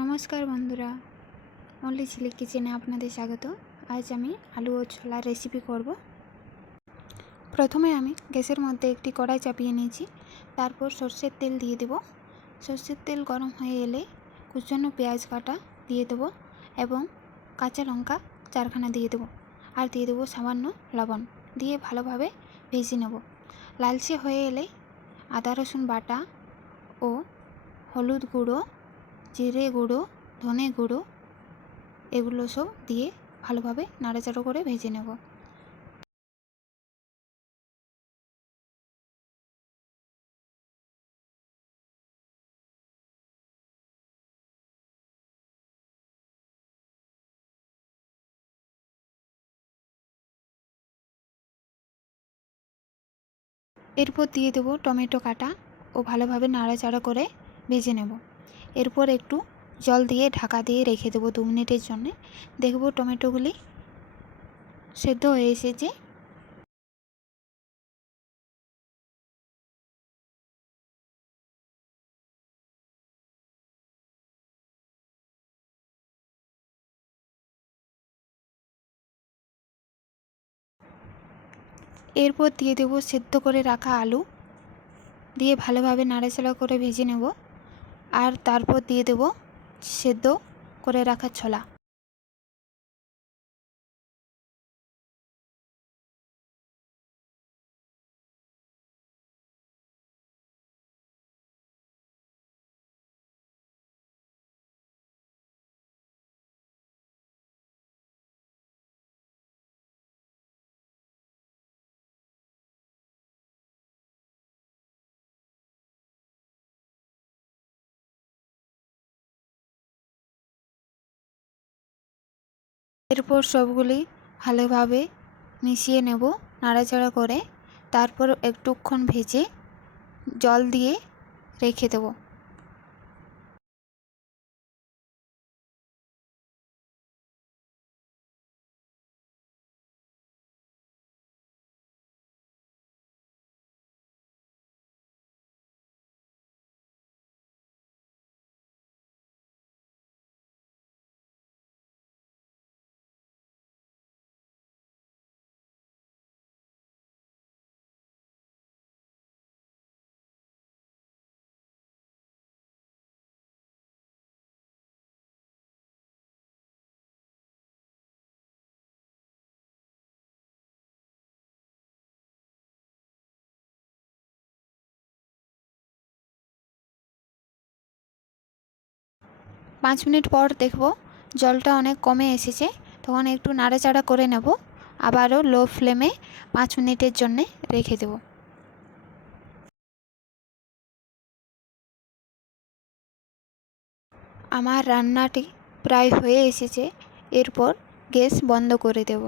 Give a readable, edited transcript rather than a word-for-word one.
নমস্কার বন্ধুরা, মল্লি ঝিলি কিচেনে আপনাদের স্বাগত। আজ আমি আলু ও ছোলার রেসিপি করব। প্রথমে আমি গ্যাসের মধ্যে একটি কড়াই চাপিয়ে নিয়েছি। তারপর সর্ষের তেল দিয়ে দেব। সর্ষের তেল গরম হয়ে এলে কুচানো পেঁয়াজ কাটা দিয়ে দেব এবং কাঁচা লঙ্কা 4খানা দিয়ে দেব, আর দিয়ে দেব সামান্য লবণ, দিয়ে ভালোভাবে ভেজে নেব। লালচে হয়ে এলে আদা রসুন বাটা ও হলুদ গুঁড়ো, জিরে গুঁড়ো, ধনে গুঁড়ো এগুলো সব দিয়ে ভালোভাবে নাড়াচাড়া করে ভেজে নেব। এরপর দিয়ে দেব টমেটো কাটা ও ভালোভাবে নাড়াচাড়া করে ভেজে নেব। এরপর একটু জল দিয়ে ঢাকা দিয়ে রেখে দেবো 2 মিনিটের জন্য। দেখব টমেটোগুলি সেদ্ধ হয়ে এসেছে। এরপর দিয়ে দেব সেদ্ধ করে রাখা আলু, দিয়ে ভালোভাবে নাড়াচাড়া করে ভেজে নেব। আর তারপর দিয়ে দেব সেদ্ধ করে রাখা ছোলা। এরপর সবগুলি ভালোভাবে মিশিয়ে নেব নাড়াচাড়া করে। তারপর একটুক্ষণ ভেজে জল দিয়ে রেখে দেব। পাঁচ মিনিট পর দেখব জলটা অনেক কমে এসেছে। তখন একটু নাড়াচাড়া করে নেব। আবারও লো ফ্লেমে 5 মিনিটের জন্য রেখে দেব। আমার রান্নাটি প্রায় হয়ে এসেছে। এরপর গ্যাস বন্ধ করে দেব।